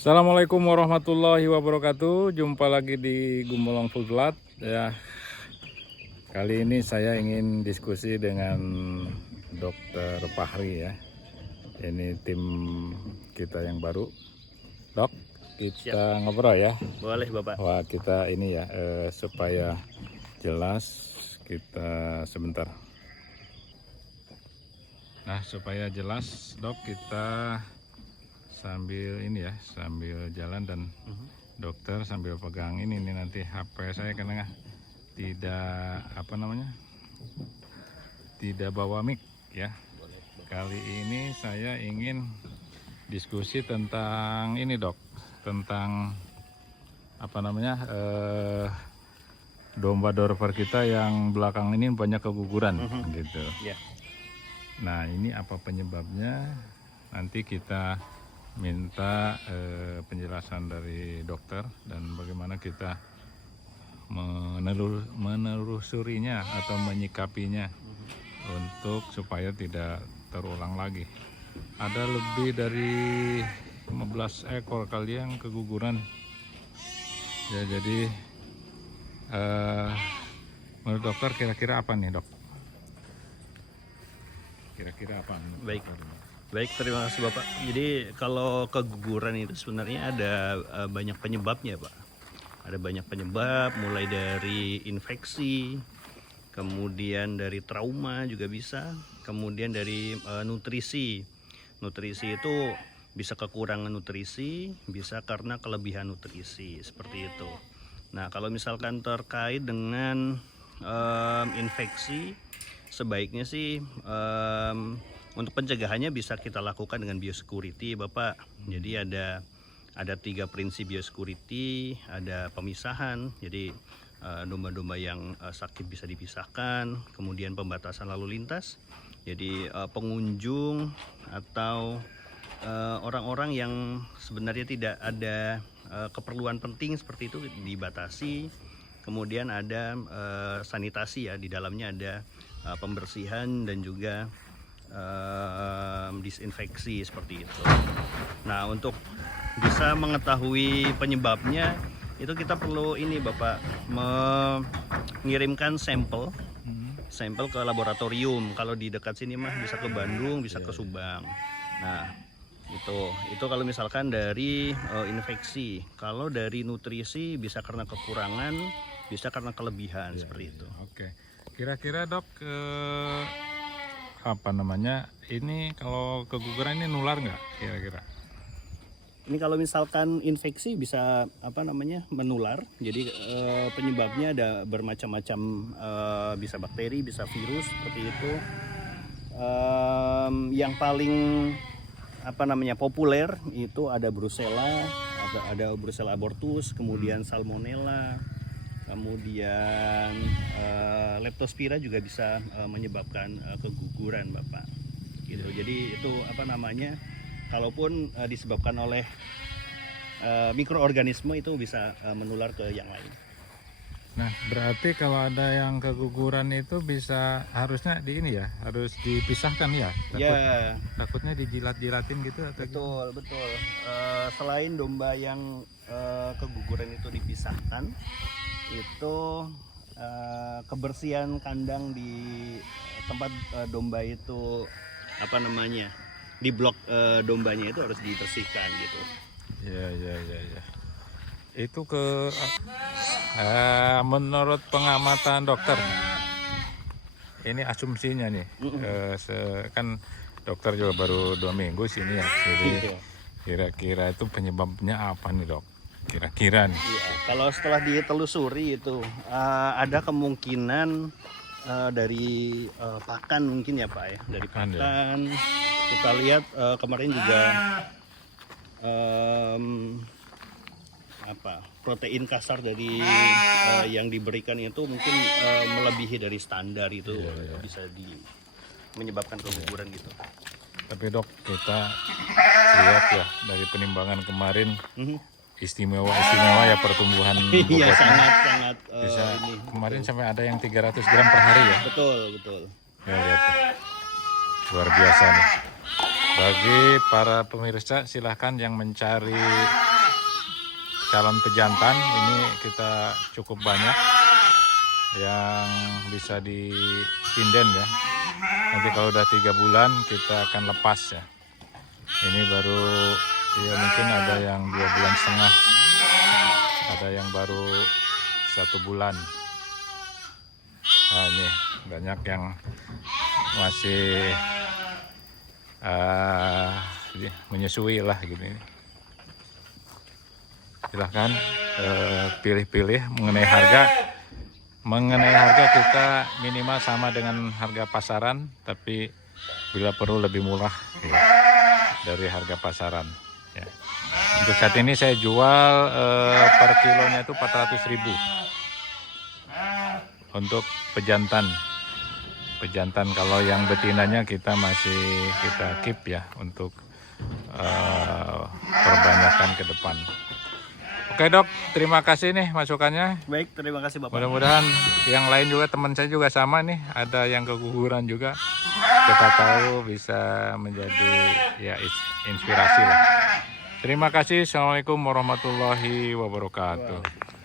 Assalamualaikum warahmatullahi wabarakatuh. Jumpa lagi di Gumulong Food Blood. Ya, kali ini saya ingin diskusi dengan Dokter Fahri ya. Ini tim kita yang baru. Dok, kita ngobrol ya. Boleh Bapak. Wah, kita ini ya supaya jelas kita sebentar. Nah, supaya jelas Dok, kita sambil ini ya, sambil jalan dan dokter sambil pegang ini nih, nanti HP saya karena tidak tidak bawa mic ya. Kali ini saya ingin diskusi tentang ini Dok, tentang domba Dorper kita yang belakang ini banyak keguguran gitu. Ya. Nah, ini apa penyebabnya? Nanti kita minta penjelasan dari dokter dan bagaimana kita menelusurinya atau menyikapinya untuk supaya tidak terulang lagi. Ada lebih dari 15 ekor kali yang keguguran ya. Jadi menurut dokter kira-kira apa nih Dok? Kira-kira apa? Baik, terima kasih Bapak. Jadi kalau keguguran itu sebenarnya ada banyak penyebabnya Pak. Ada banyak penyebab, mulai dari infeksi, kemudian dari trauma juga bisa, kemudian dari nutrisi. Nutrisi itu bisa kekurangan nutrisi, bisa karena kelebihan nutrisi, seperti itu. Nah, kalau misalkan terkait dengan infeksi, sebaiknya sih untuk pencegahannya bisa kita lakukan dengan biosecurity Bapak. Jadi ada 3 prinsip biosecurity, ada pemisahan. Jadi domba-domba yang sakit bisa dipisahkan, kemudian pembatasan lalu lintas. Jadi pengunjung atau orang-orang yang sebenarnya tidak ada keperluan penting seperti itu dibatasi. Kemudian ada sanitasi ya, di dalamnya ada pembersihan dan juga disinfeksi seperti itu. Nah, untuk bisa mengetahui penyebabnya itu kita perlu ini Bapak, mengirimkan sampel ke laboratorium. Kalau di dekat sini mah bisa ke Bandung, bisa ke Subang. Nah, itu kalau misalkan dari infeksi. Kalau dari nutrisi bisa karena kekurangan, bisa karena kelebihan seperti itu. Oke. Kira-kira Dok, ini kalau keguguran ini nular nggak kira-kira? Ini kalau misalkan infeksi bisa menular. Jadi penyebabnya ada bermacam-macam, bisa bakteri, bisa virus seperti itu. Yang paling populer itu ada Brucella, ada Brucella abortus, kemudian Salmonella, kemudian Leptospira juga bisa menyebabkan keguguran Bapak. Gitu. Jadi itu kalaupun disebabkan oleh mikroorganisme itu bisa menular ke yang lain. Nah, berarti kalau ada yang keguguran itu harusnya harus dipisahkan ya? Takutnya dijilat-jilatin gitu atau? Betul. Selain domba yang keguguran itu dipisahkan, itu kebersihan kandang di tempat domba itu di blok dombanya itu harus dibersihkan gitu. Ya. Itu menurut pengamatan dokter, ini asumsinya nih, kan dokter juga baru 2 minggu sini ya, jadi kira-kira itu penyebabnya apa nih Dok? Kira-kira nih. Iya, kalau setelah ditelusuri itu ada kemungkinan dari pakan mungkin ya Pak ya, dari pakan. Kita lihat kemarin juga protein kasar dari yang diberikan itu mungkin melebihi dari standar itu. Bisa menyebabkan keguguran gitu. Tapi Dok, kita lihat ya dari penimbangan kemarin, istimewa ya pertumbuhan bobotnya. Iya, sangat bisa kemarin sampai ada yang 300 gram per hari ya. Betul. Ya, lihat tuh. Luar biasa nih Bagi para pemirsa, silahkan yang mencari calon pejantan, ini kita cukup banyak yang bisa disinden ya. Nanti kalau udah 3 bulan kita akan lepas ya. Ini baru ya, mungkin ada yang 2 bulan setengah, ada yang baru 1 bulan. Nah, ini banyak yang masih menyusui lah gini. Silahkan pilih-pilih mengenai harga. Mengenai harga kita minimal sama dengan harga pasaran, tapi bila perlu lebih murah ya, dari harga pasaran. Ya. Untuk saat ini saya jual per kilonya itu 400.000 untuk pejantan. Pejantan, kalau yang betinanya kita masih keep ya untuk perbanyakan ke depan. Oke dok, terima kasih nih masukannya. Baik, terima kasih Bapak. Mudah-mudahan yang lain juga, teman saya juga sama nih, ada yang keguguran juga. Kita tahu bisa menjadi ya inspirasi lah. Terima kasih. Assalamualaikum warahmatullahi wabarakatuh.